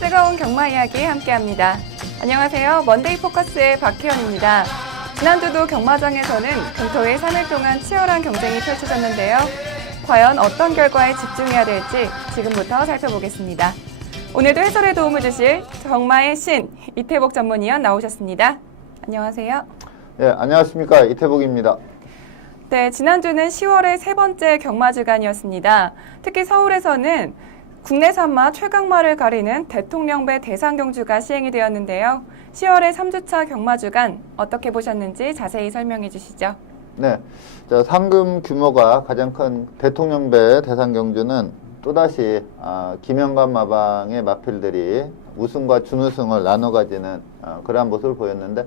뜨거운 경마 이야기 함께합니다. 안녕하세요. 먼데이 포커스의 박혜연입니다. 지난주도 경마장에서는 금토일 3일 동안 치열한 경쟁이 펼쳐졌는데요. 과연 어떤 결과에 집중해야 될지 지금부터 살펴보겠습니다. 오늘도 해설에 도움을 주실 경마의 신 이태복 전문위원 나오셨습니다. 안녕하세요. 네, 안녕하십니까. 이태복입니다. 네, 지난주는 10월의 세 번째 경마 주간이었습니다. 특히 서울에서는 국내 산마 최강마를 가리는 대통령배 대상경주가 시행이 되었는데요. 10월의 3주차 경마 주간 어떻게 보셨는지 자세히 설명해 주시죠. 네, 상금 규모가 가장 큰 대통령배 대상경주는 또다시 김영관 마방의 마필들이 우승과 준우승을 나눠 가지는 그러한 모습을 보였는데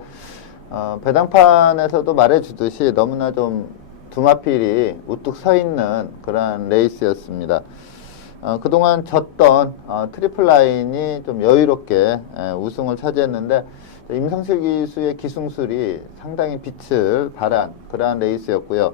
배당판에서도 말해주듯이 너무나 좀 두 마필이 우뚝 서 있는 그러한 레이스였습니다. 그동안 졌던 트리플 라인이 좀 여유롭게 우승을 차지했는데 임성실 기수의 기승술이 상당히 빛을 발한 그러한 레이스였고요.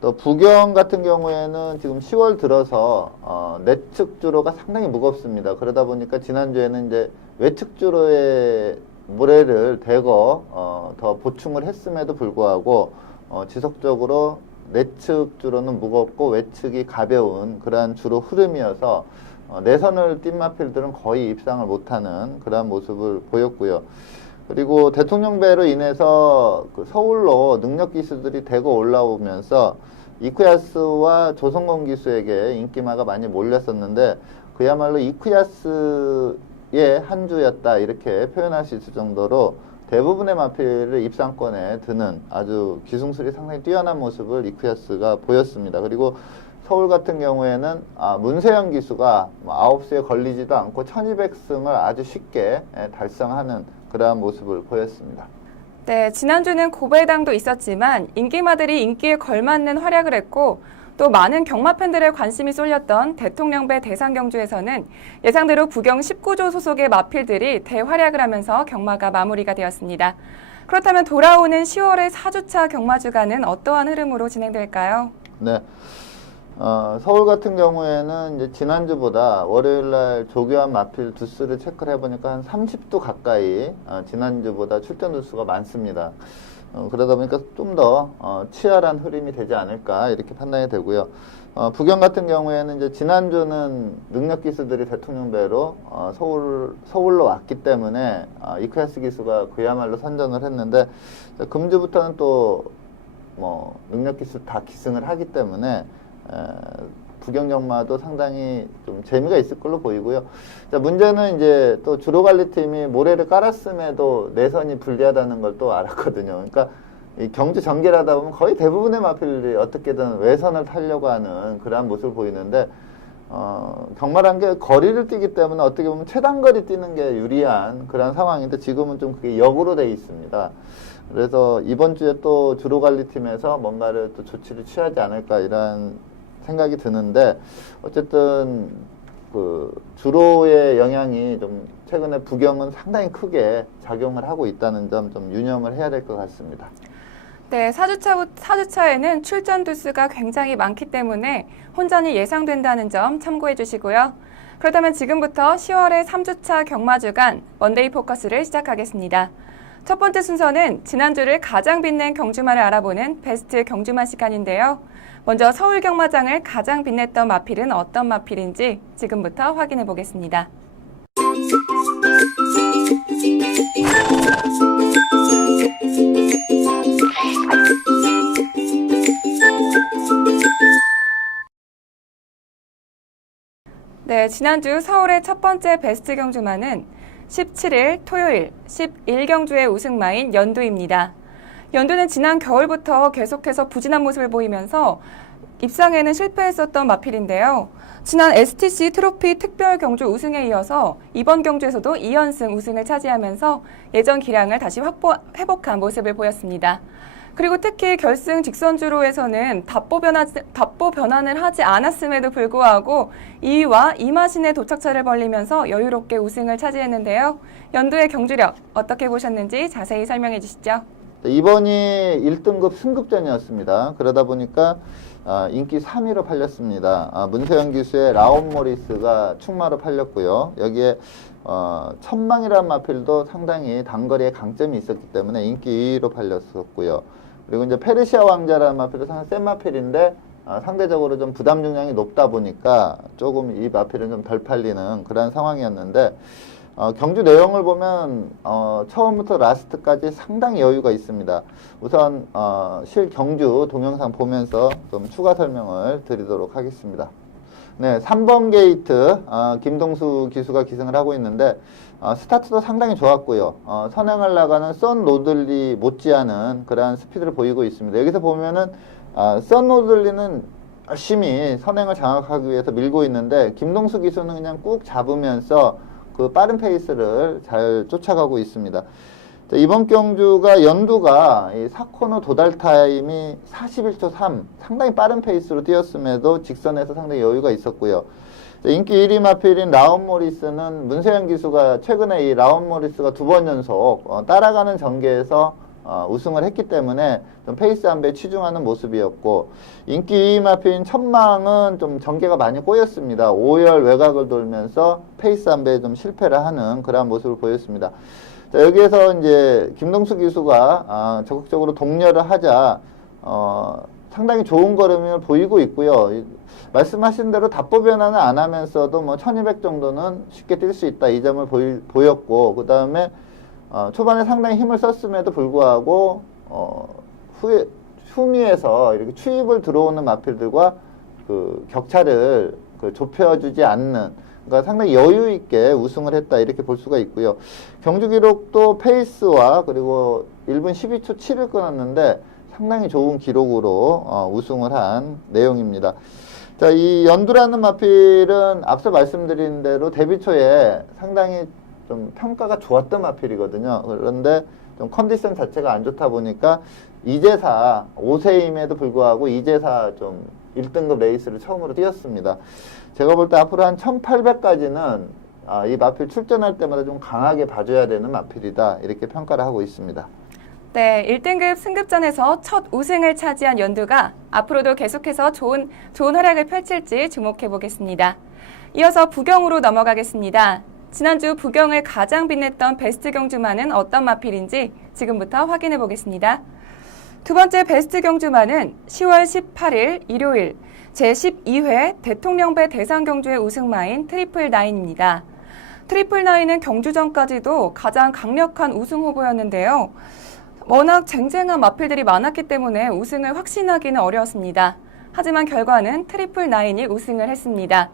또 부경 같은 경우에는 지금 10월 들어서 내측 주로가 상당히 무겁습니다. 그러다 보니까 지난주에는 이제 외측 주로의 모래를 대거 더 보충을 했음에도 불구하고 지속적으로 내측 주로는 무겁고 외측이 가벼운 그러한 주로 흐름이어서 내선을 띈 마필들은 거의 입상을 못하는 그러한 모습을 보였고요. 그리고 대통령배로 인해서 그 서울로 능력 기수들이 대거 올라오면서 이쿠야스와 조성건 기수에게 인기마가 많이 몰렸었는데 그야말로 이쿠야스의 한 주였다 이렇게 표현할 수 있을 정도로 대부분의 마필을 입상권에 드는 아주 기승술이 상당히 뛰어난 모습을 이쿠야스가 보였습니다. 그리고 서울 같은 경우에는 문세영 기수가 9수에 걸리지도 않고 1200승을 아주 쉽게 달성하는 그러한 모습을 보였습니다. 네, 지난주는 고배당도 있었지만 인기마들이 인기에 걸맞는 활약을 했고 또 많은 경마 팬들의 관심이 쏠렸던 대통령배 대상경주에서는 예상대로 부경 19조 소속의 마필들이 대활약을 하면서 경마가 마무리가 되었습니다. 그렇다면 돌아오는 10월의 4주차 경마 주간은 어떠한 흐름으로 진행될까요? 네. 서울 같은 경우에는 이제 지난주보다 월요일날 조교환 마필 두수를 체크를 해보니까 한 30도 가까이 지난주보다 출전 두수가 많습니다. 그러다 보니까 좀 더 치열한 흐름이 되지 않을까 이렇게 판단이 되고요. 부경 같은 경우에는 이제 지난주는 능력 기수들이 대통령배로 서울로 왔기 때문에 이쿠야스 기수가 그야말로 선전을 했는데 금주부터는 또 능력 기수 다 기승을 하기 때문에 부경경마도 상당히 좀 재미가 있을 걸로 보이고요. 자, 문제는 이제 또 주로관리팀이 모래를 깔았음에도 내선이 불리하다는 걸 또 알았거든요. 그러니까 이 경주 전개를 하다 보면 거의 대부분의 마필들이 어떻게든 외선을 타려고 하는 그러한 모습을 보이는데 경마란 게 거리를 뛰기 때문에 어떻게 보면 최단거리 뛰는 게 유리한 그런 상황인데 지금은 좀 그게 역으로 돼 있습니다. 그래서 이번 주에 또 주로관리팀에서 뭔가를 또 조치를 취하지 않을까 이런 생각이 드는데 어쨌든 그 주로의 영향이 좀 최근에 부경은 상당히 크게 작용을 하고 있다는 점 좀 유념을 해야 될 것 같습니다. 네, 4주차에는 출전 두수가 굉장히 많기 때문에 혼전이 예상된다는 점 참고해 주시고요. 그렇다면 지금부터 10월의 3주차 경마 주간 먼데이 포커스를 시작하겠습니다. 첫 번째 순서는 지난주를 가장 빛낸 경주마를 알아보는 베스트 경주마 시간인데요. 먼저 서울 경마장을 가장 빛냈던 마필은 어떤 마필인지 지금부터 확인해 보겠습니다. 네, 지난주 서울의 첫 번째 베스트 경주마는 17일 토요일 11경주의 우승마인 연두입니다. 연두는 지난 겨울부터 계속해서 부진한 모습을 보이면서 입상에는 실패했었던 마필인데요. 지난 STC 트로피 특별 경주 우승에 이어서 이번 경주에서도 2연승 우승을 차지하면서 예전 기량을 다시 회복한 모습을 보였습니다. 그리고 특히 결승 직선주로에서는 답보 변환을 하지 않았음에도 불구하고 2위와 이마신의 도착차를 벌리면서 여유롭게 우승을 차지했는데요. 연두의 경주력 어떻게 보셨는지 자세히 설명해 주시죠. 이번이 1등급 승급전이었습니다. 그러다 보니까 인기 3위로 팔렸습니다. 문세영 기수의 라온 모리스가 충마로 팔렸고요. 여기에 천망이라는 마필도 상당히 단거리에 강점이 있었기 때문에 인기 2위로 팔렸었고요. 그리고 이제 페르시아 왕자라는 마필도 상당히 센 마필인데 상대적으로 좀 부담 중량이 높다 보니까 조금 이 마필은 좀 덜 팔리는 그런 상황이었는데 경주 내용을 보면 처음부터 라스트까지 상당히 여유가 있습니다. 우선 실 경주 동영상 보면서 좀 추가 설명을 드리도록 하겠습니다. 네, 3번 게이트 김동수 기수가 기승을 하고 있는데 스타트도 상당히 좋았고요. 선행을 나가는 썬 노들리 못지않은 그러한 스피드를 보이고 있습니다. 여기서 보면은 썬 노들리는 열심히 선행을 장악하기 위해서 밀고 있는데 김동수 기수는 그냥 꾹 잡으면서 그 빠른 페이스를 잘 쫓아가고 있습니다. 자, 이번 경주가 연두가 이 4코너 도달 타임이 41초 3 상당히 빠른 페이스로 뛰었음에도 직선에서 상당히 여유가 있었고요. 자, 인기 1위 마필인 라온 모리스는 문세영 기수가 최근에 이 라온 모리스가 2번 연속 따라가는 전개에서 우승을 했기 때문에 좀 페이스 안배에 치중하는 모습이었고, 인기 2위 마필인 천망은 좀 전개가 많이 꼬였습니다. 5열 외곽을 돌면서 페이스 안배에 좀 실패를 하는 그런 모습을 보였습니다. 자, 여기에서 이제 김동수 기수가 적극적으로 동료를 하자 상당히 좋은 걸음을 보이고 있고요. 말씀하신 대로 답보 변화는 안 하면서도 뭐 1200 정도는 쉽게 뛸 수 있다, 이 점을 보였고, 그 다음에 초반에 상당히 힘을 썼음에도 불구하고 후미에서 이렇게 추입을 들어오는 마필들과 그 격차를 좁혀주지 않는, 그러니까 상당히 여유 있게 우승을 했다, 이렇게 볼 수가 있고요. 경주 기록도 페이스와 그리고 1분 12초 7을 끊었는데 상당히 좋은 기록으로 우승을 한 내용입니다. 자, 이 연두라는 마필은 앞서 말씀드린 대로 데뷔 초에 상당히 좀 평가가 좋았던 마필이거든요. 그런데 좀 컨디션 자체가 안 좋다 보니까 이제사 5세임에도 불구하고 이제사 좀 1등급 레이스를 처음으로 뛰었습니다. 제가 볼 때 앞으로 한 1800까지는 이 마필 출전할 때마다 좀 강하게 봐줘야 되는 마필이다, 이렇게 평가를 하고 있습니다. 네, 1등급 승급전에서 첫 우승을 차지한 연두가 앞으로도 계속해서 좋은 활약을 펼칠지 주목해 보겠습니다. 이어서 부경으로 넘어가겠습니다. 지난주 부경을 가장 빛냈던 베스트 경주마는 어떤 마필인지 지금부터 확인해 보겠습니다. 두 번째 베스트 경주마는 10월 18일 일요일 제12회 대통령배 대상경주의 우승마인 트리플나인입니다. 트리플나인은 경주 전까지도 가장 강력한 우승 후보였는데요. 워낙 쟁쟁한 마필들이 많았기 때문에 우승을 확신하기는 어려웠습니다. 하지만 결과는 트리플나인이 우승을 했습니다.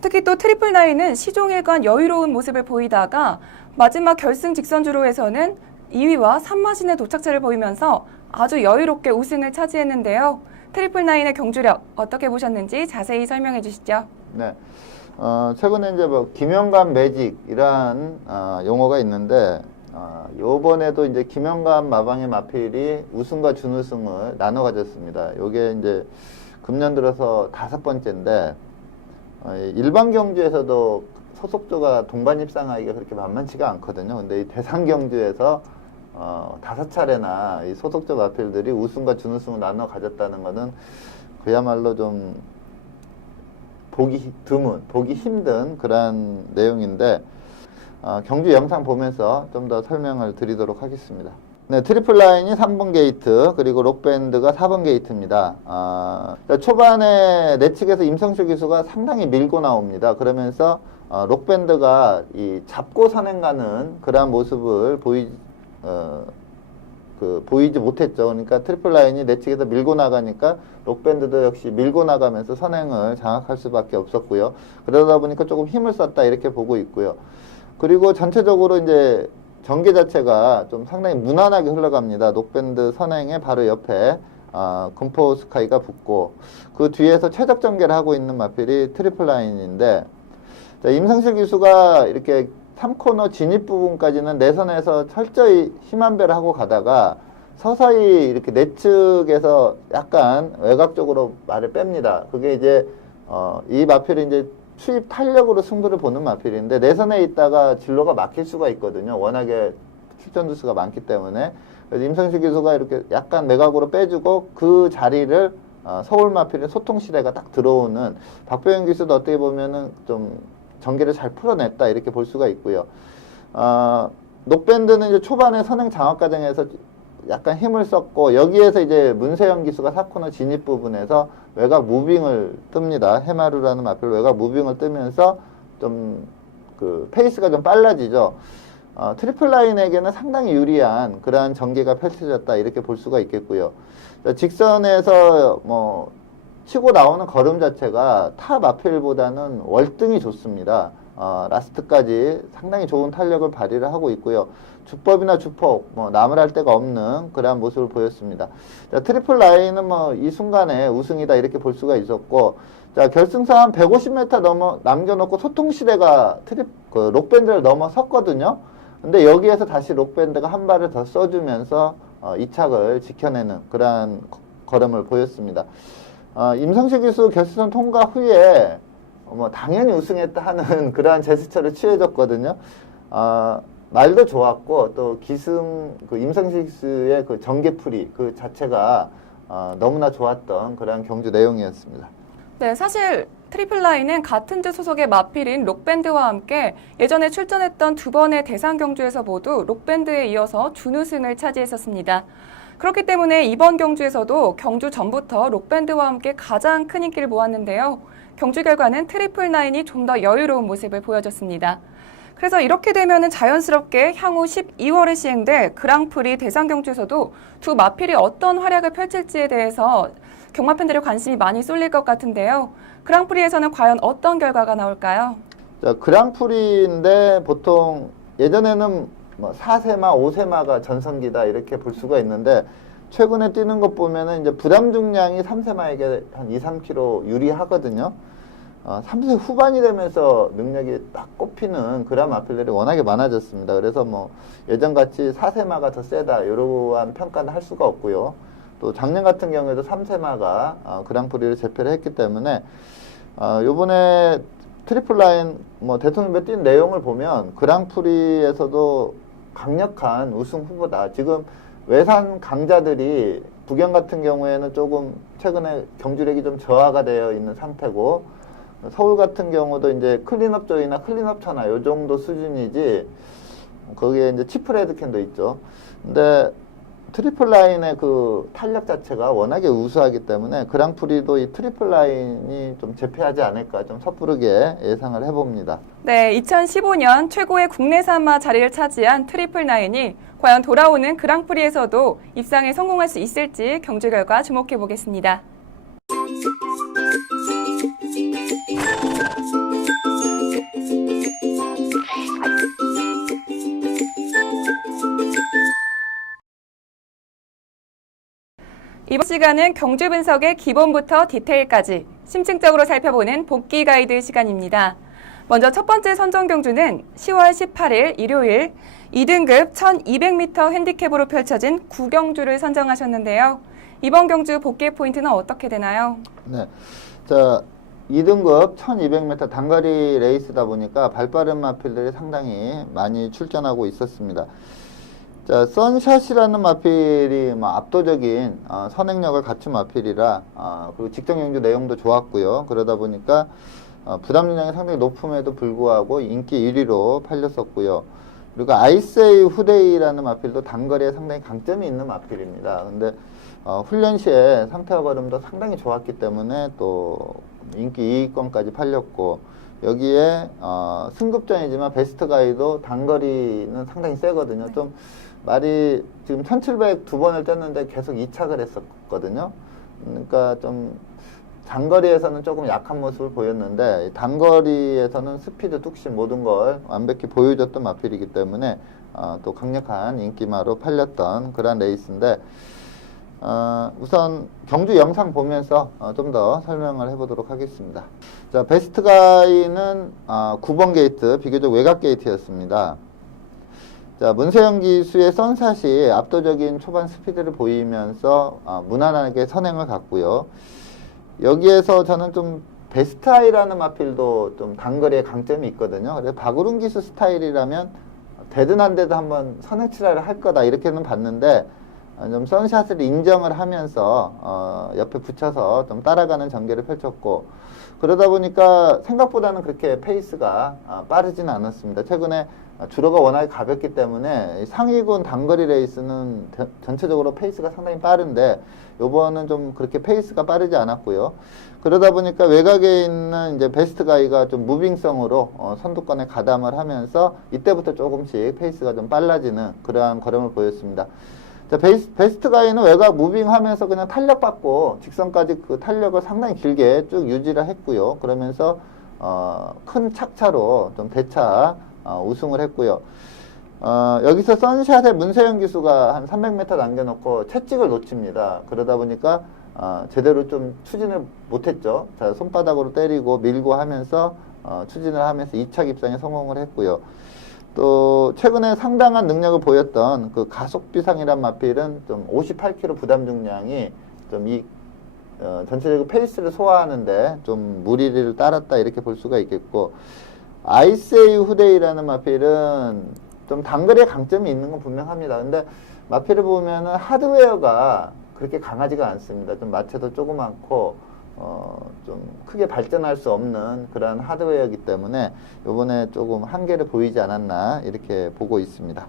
특히 또 트리플나인은 시종일관 여유로운 모습을 보이다가 마지막 결승 직선주로에서는 2위와 3마신의 도착차를 보이면서 아주 여유롭게 우승을 차지했는데요. 트리플나인의 경주력 어떻게 보셨는지 자세히 설명해 주시죠. 네. 최근에 이제 뭐 김영감 매직이란 용어가 있는데, 요번에도 이제 김영감 마방의 마필이 우승과 준우승을 나눠 가졌습니다. 요게 이제 금년 들어서 5번째인데, 일반 경주에서도 소속조가 동반 입상하기가 그렇게 만만치가 않거든요. 근데 이 대상 경주에서 5차례나 이 소속조 마필들이 우승과 준우승을 나눠 가졌다는 것은 그야말로 좀 보기 드문, 보기 힘든 그런 내용인데, 경주 영상 보면서 좀 더 설명을 드리도록 하겠습니다. 네, 트리플라인이 3번 게이트, 그리고 록밴드가 4번 게이트입니다. 초반에 내측에서 임성철 기수가 상당히 밀고 나옵니다. 그러면서 록밴드가 이 잡고 선행 가는 그러한 모습을 보이지 못했죠. 그러니까 트리플라인이 내측에서 밀고 나가니까 록밴드도 역시 밀고 나가면서 선행을 장악할 수밖에 없었고요. 그러다 보니까 조금 힘을 썼다, 이렇게 보고 있고요. 그리고 전체적으로 이제 전개 자체가 좀 상당히 무난하게 흘러갑니다. 록밴드 선행의 바로 옆에 금포 스카이가 붙고, 그 뒤에서 최적 전개를 하고 있는 마필이 트리플라인인데, 자, 임성실 기수가 이렇게 3코너 진입 부분까지는 내선에서 철저히 힘안배를 하고 가다가 서서히 이렇게 내측에서 약간 외곽 쪽으로 말을 뺍니다. 그게 이제 이 마필이 이제 추입 탄력으로 승부를 보는 마필인데, 내선에 있다가 진로가 막힐 수가 있거든요. 워낙에 출전 두수가 많기 때문에. 그래서 임성실 기수가 이렇게 약간 외곽으로 빼주고 그 자리를 서울 마필의 소통시대가 딱 들어오는 박병현 기수도 어떻게 보면은 좀 전개를 잘 풀어냈다 이렇게 볼 수가 있고요. 녹밴드는 이제 초반에 선행 장악 과정에서 약간 힘을 썼고 여기에서 이제 문세영 기수가 4코너 진입 부분에서 외곽 무빙을 뜹니다. 해마루라는 마필 외곽 무빙을 뜨면서 좀 그 페이스가 좀 빨라지죠. 트리플 라인에게는 상당히 유리한 그러한 전개가 펼쳐졌다 이렇게 볼 수가 있겠고요. 직선에서 뭐 치고 나오는 걸음 자체가 타 마필보다는 월등히 좋습니다. 라스트까지 상당히 좋은 탄력을 발휘를 하고 있고요. 주법이나 주폭, 뭐, 남을 할 데가 없는 그러한 모습을 보였습니다. 자, 트리플 라인은 뭐, 이 순간에 우승이다, 이렇게 볼 수가 있었고, 자, 결승선 한 150m 남겨놓고 소통시대가 록밴드를 넘어섰거든요. 근데 여기에서 다시 록밴드가 한 발을 더 써주면서, 이착을 지켜내는 그러한 걸음을 보였습니다. 임성식 기수 결승선 통과 후에, 뭐 당연히 우승했다 하는 그러한 제스처를 취해줬거든요. 말도 좋았고 또 그 임성식 기수의 그 전개풀이 그 자체가 너무나 좋았던 그러한 경주 내용이었습니다. 네, 사실 트리플 라인은 같은 주 소속의 마필인 록밴드와 함께 예전에 출전했던 두 번의 대상 경주에서 모두 록밴드에 이어서 준우승을 차지했었습니다. 그렇기 때문에 이번 경주에서도 경주 전부터 록밴드와 함께 가장 큰 인기를 모았는데요. 경주 결과는 트리플 라인이 좀 더 여유로운 모습을 보여줬습니다. 그래서 이렇게 되면은 자연스럽게 향후 12월에 시행될 그랑프리 대상 경주에서도 두 마필이 어떤 활약을 펼칠지에 대해서 경마 팬들의 관심이 많이 쏠릴 것 같은데요. 그랑프리에서는 과연 어떤 결과가 나올까요? 자, 그랑프리인데 보통 예전에는 뭐 4세마, 5세마가 전성기다 이렇게 볼 수가 있는데 최근에 뛰는 것 보면은 이제 부담 중량이 3세마에게 한 2, 3kg 유리하거든요. 3세 후반이 되면서 능력이 딱 꼽히는 그런 마필들이 워낙에 많아졌습니다. 그래서 뭐 예전같이 4세마가 더 세다 이러한 평가는 할 수가 없고요. 또 작년 같은 경우에도 3세마가 그랑프리를 제패를 했기 때문에 요번에 트리플 라인 뭐 대통령배 뛴 내용을 보면 그랑프리에서도 강력한 우승 후보다. 지금 외산 강자들이 북영 같은 경우에는 조금 최근에 경주력이 좀 저하가 되어 있는 상태고 서울 같은 경우도 이제 클린업 조이나 클린업 천하 요 정도 수준이지 거기에 이제 치프레드캔도 있죠. 근데 트리플 라인의 그 탄력 자체가 워낙에 우수하기 때문에 그랑프리도 이 트리플 라인이 좀 제패하지 않을까 좀 섣부르게 예상을 해봅니다. 네, 2015년 최고의 국내산마 자리를 차지한 트리플 라인이 과연 돌아오는 그랑프리에서도 입상에 성공할 수 있을지 경주 결과 주목해 보겠습니다. 이번 시간은 경주 분석의 기본부터 디테일까지 심층적으로 살펴보는 복귀 가이드 시간입니다. 먼저 첫 번째 선정 경주는 10월 18일 일요일 2등급 1200m 핸디캡으로 펼쳐진 구경주를 선정하셨는데요. 이번 경주 복귀 포인트는 어떻게 되나요? 네. 자, 2등급 1200m 단거리 레이스다 보니까 발빠른 마필들이 상당히 많이 출전하고 있었습니다. 자, 선샷이라는 마필이 뭐 압도적인 선행력을 갖춘 마필이라 그리고 직전 경주 내용도 좋았고요. 그러다 보니까 부담 중량이 상당히 높음에도 불구하고 인기 1위로 팔렸었고요. 그리고 아이세이 후데이라는 마필도 단거리에 상당히 강점이 있는 마필입니다. 근데 훈련 시에 상태와 걸음도 상당히 좋았기 때문에 또 인기 2위권까지 팔렸고 여기에 승급전이지만 베스트 가이도 단거리는 상당히 세거든요. 좀 말이 지금 1700 두 번을 뗐는데 계속 이착을 했었거든요. 그러니까 좀 장거리에서는 조금 약한 모습을 보였는데 단거리에서는 스피드, 뚝심 모든 걸 완벽히 보여줬던 마필이기 때문에 또 강력한 인기마로 팔렸던 그런 레이스인데 우선 경주 영상 보면서 좀 더 설명을 해보도록 하겠습니다. 자, 베스트 가이는 9번 게이트, 비교적 외곽 게이트였습니다. 자, 문세영 기수의 선샷이 압도적인 초반 스피드를 보이면서 무난하게 선행을 갔고요. 여기에서 저는 좀 베스트아이라는 마필도 좀 단거리에 강점이 있거든요. 그래서 박우른 기수 스타일이라면 되든 안 되든 한번 선행 출하를 할 거다 이렇게는 봤는데 좀 선샷을 인정을 하면서 옆에 붙여서 좀 따라가는 전개를 펼쳤고, 그러다 보니까 생각보다는 그렇게 페이스가 빠르지는 않았습니다. 최근에 주로가 워낙에 가볍기 때문에 상위군 단거리 레이스는 전체적으로 페이스가 상당히 빠른데, 요번은 좀 그렇게 페이스가 빠르지 않았고요. 그러다 보니까 외곽에 있는 이제 베스트 가이가 좀 무빙성으로 선두권에 가담을 하면서 이때부터 조금씩 페이스가 좀 빨라지는 그러한 걸음을 보였습니다. 자, 베스트 가이는 외곽 무빙하면서 그냥 탄력받고 직선까지 그 탄력을 상당히 길게 쭉 유지를 했고요. 그러면서 큰 착차로 좀 대차 우승을 했고요. 여기서 선샷에 문세영 기수가 한 300m 남겨놓고 채찍을 놓칩니다. 그러다 보니까 제대로 좀 추진을 못했죠. 자, 손바닥으로 때리고 밀고 하면서 추진을 하면서 2차 입상에 성공을 했고요. 또 최근에 상당한 능력을 보였던 그 가속비상이란 마필은 좀 58kg 부담 중량이 좀 전체적으로 페이스를 소화하는데 좀 무리를 따랐다 이렇게 볼 수가 있겠고, 아이세이 후데이라는 마필은 좀 단거리에 강점이 있는 건 분명합니다. 근데 마필을 보면은 하드웨어가 그렇게 강하지가 않습니다. 좀 마체도 조그맣고 좀 크게 발전할 수 없는 그런 하드웨어이기 때문에 이번에 조금 한계를 보이지 않았나 이렇게 보고 있습니다.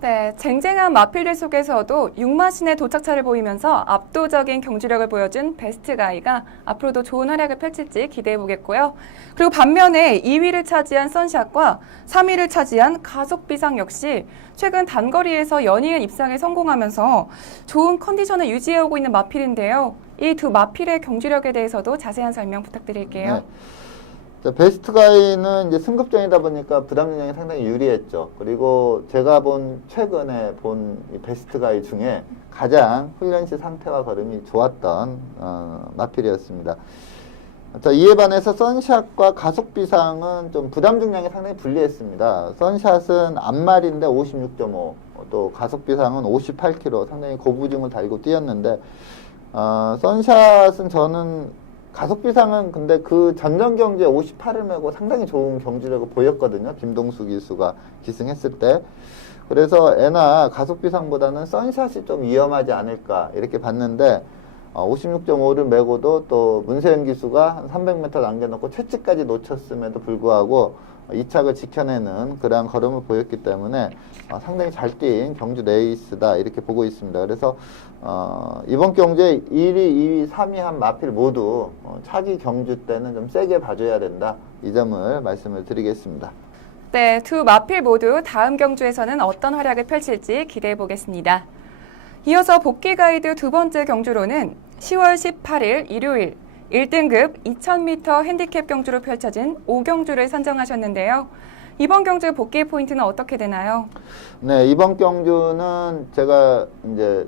네, 쟁쟁한 마필들 속에서도 6마신의 도착차를 보이면서 압도적인 경주력을 보여준 베스트 가이가 앞으로도 좋은 활약을 펼칠지 기대해 보겠고요. 그리고 반면에 2위를 차지한 선샷과 3위를 차지한 가속비상 역시 최근 단거리에서 연이은 입상에 성공하면서 좋은 컨디션을 유지해오고 있는 마필인데요. 이 두 마필의 경주력에 대해서도 자세한 설명 부탁드릴게요. 네. 자, 베스트 가이는 이제 승급전이다 보니까 부담 능력이 상당히 유리했죠. 그리고 제가 최근에 본 이 베스트 가이 중에 가장 훈련시 상태와 걸음이 좋았던 마필이었습니다. 자, 이에 반해서 선샷과 가속비상은 좀 부담 중량이 상당히 불리했습니다. 선샷은 앞말인데 56.5, 또 가속비상은 58kg, 상당히 고부중을 달고 뛰었는데, 선샷은 저는 가속비상은 근데 그 전전 경기에 58을 메고 상당히 좋은 경주력을 보였거든요. 김동수 기수가 기승했을 때. 그래서 애나 가속비상보다는 선샷이 좀 위험하지 않을까 이렇게 봤는데, 56.5를 메고도 또 문세영 기수가 한 300m 남겨놓고 채찍까지 놓쳤음에도 불구하고 2착을 지켜내는 그러한 걸음을 보였기 때문에 상당히 잘 뛴 경주 레이스다 이렇게 보고 있습니다. 그래서 이번 경주에 1위, 2위, 3위 한 마필 모두 차기 경주 때는 좀 세게 봐줘야 된다. 이 점을 말씀을 드리겠습니다. 네, 두 마필 모두 다음 경주에서는 어떤 활약을 펼칠지 기대해 보겠습니다. 이어서 복귀 가이드 두 번째 경주로는 10월 18일 일요일 1등급 2000m 핸디캡 경주로 펼쳐진 5경주를 선정하셨는데요. 이번 경주 복귀 포인트는 어떻게 되나요? 네, 이번 경주는 제가 이제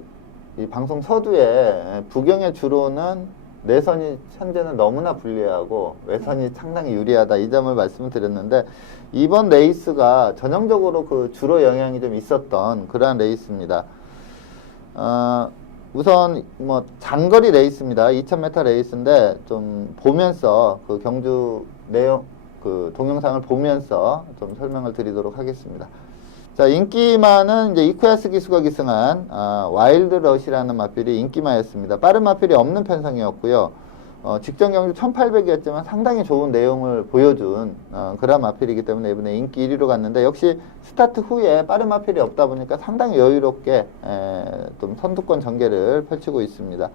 이 방송 서두에 부경의 주로는 내선이 현재는 너무나 불리하고 외선이 상당히 유리하다 이 점을 말씀을 드렸는데, 이번 레이스가 전형적으로 그 주로 영향이 좀 있었던 그러한 레이스입니다. 우선 뭐 장거리 레이스입니다. 2000m 레이스인데 좀 보면서 그 경주 내용 그 동영상을 보면서 좀 설명을 드리도록 하겠습니다. 자, 인기마는 이제 이쿠야스 기수가 기승한 와일드 러시라는 마필이 인기마였습니다. 빠른 마필이 없는 편성이었고요. 직전 경주 1800이었지만 상당히 좋은 내용을 보여준 그런 마필이기 때문에 이번에 인기 1위로 갔는데, 역시 스타트 후에 빠른 마필이 없다 보니까 상당히 여유롭게 좀 선두권 전개를 펼치고 있습니다.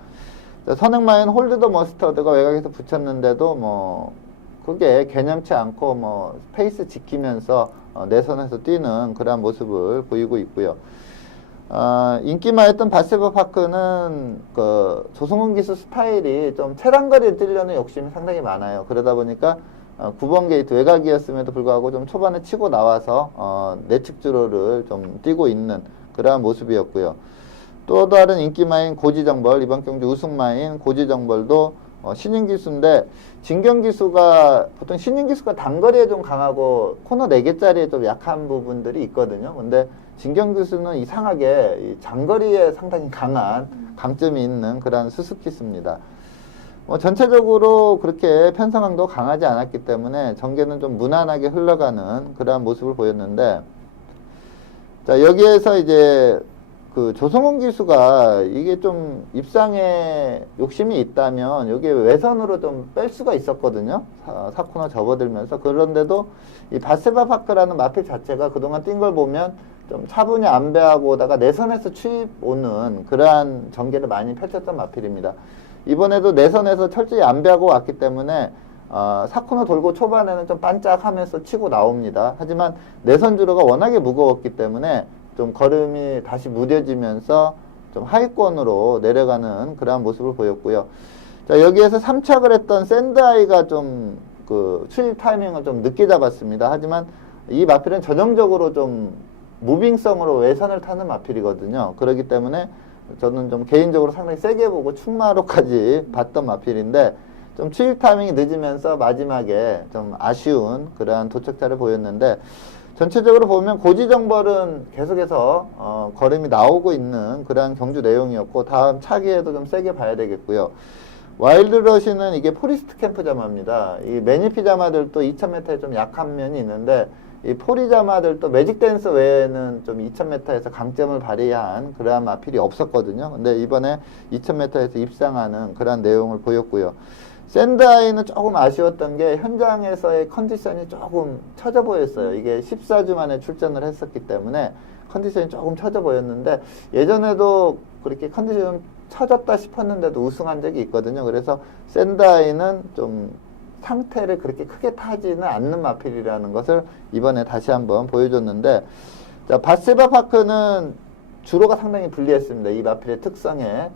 자, 선행마인 홀드 더 머스터드가 외곽에서 붙였는데도 뭐 그게 개념치 않고 뭐 페이스 지키면서 내선에서 뛰는 그런 모습을 보이고 있고요. 인기마였던 바세버 파크는 그 조성훈 기수 스타일이 좀 최단거리를 뛰려는 욕심이 상당히 많아요. 그러다 보니까 9번 게이트 외곽이었음에도 불구하고 좀 초반에 치고 나와서 내측 주로를 좀 뛰고 있는 그러한 모습이었고요. 또 다른 인기마인 고지정벌, 이번 경주 우승마인 고지정벌도 신인 기수인데, 진경 기수가 보통 신인 기수가 단거리에 좀 강하고 코너 4개짜리에 좀 약한 부분들이 있거든요. 근데 진경 기수는 이상하게 이 장거리에 상당히 강한 강점이 있는 그런 수습 기수입니다. 전체적으로 그렇게 편성강도 강하지 않았기 때문에 전개는 좀 무난하게 흘러가는 그러한 모습을 보였는데, 자, 여기에서 이제 그 조성훈 기수가 이게 좀 입상에 욕심이 있다면 여기 외선으로 좀 뺄 수가 있었거든요. 4코너 접어들면서. 그런데도 이 바세바 파크라는 마필 자체가 그동안 뛴 걸 보면 좀 차분히 안배하고 오다가 내선에서 추입 오는 그러한 전개를 많이 펼쳤던 마필입니다. 이번에도 내선에서 철저히 안배하고 왔기 때문에 4코너 돌고 초반에는 좀 반짝하면서 치고 나옵니다. 하지만 내선 주로가 워낙에 무거웠기 때문에 좀 걸음이 다시 무뎌지면서 좀 하위권으로 내려가는 그러한 모습을 보였고요. 자, 여기에서 3착을 했던 샌드아이가 좀 그 추입 타이밍을 좀 늦게 잡았습니다. 하지만 이 마필은 전형적으로 좀 무빙성으로 외선을 타는 마필이거든요. 그렇기 때문에 저는 좀 개인적으로 상당히 세게 보고 충마로까지 봤던 마필인데 좀 추입 타이밍이 늦으면서 마지막에 좀 아쉬운 그러한 도착자를 보였는데 전체적으로 보면 고지정벌은 계속해서 걸음이 나오고 있는 그러한 경주 내용이었고 다음 차기에도 좀 세게 봐야 되겠고요. 와일드러시는 이게 포리스트 캠프 자마입니다. 이 매니피 자마들도 2000m에 좀 약한 면이 있는데 이 포리 자마들도 매직 댄스 외에는 좀 2000m에서 강점을 발휘한 그러한 마필이 없었거든요. 근데 이번에 2000m에서 입상하는 그러한 내용을 보였고요. 샌드아이는 조금 아쉬웠던 게 현장에서의 컨디션이 조금 처져 보였어요. 이게 14주 만에 출전을 했었기 때문에 컨디션이 조금 처져 보였는데 예전에도 그렇게 컨디션 처졌다 싶었는데도 우승한 적이 있거든요. 그래서 샌드아이는 좀 상태를 그렇게 크게 타지는 않는 마필이라는 것을 이번에 다시 한번 보여줬는데 자, 바세바 파크는 주로가 상당히 불리했습니다. 이 마필의 특성에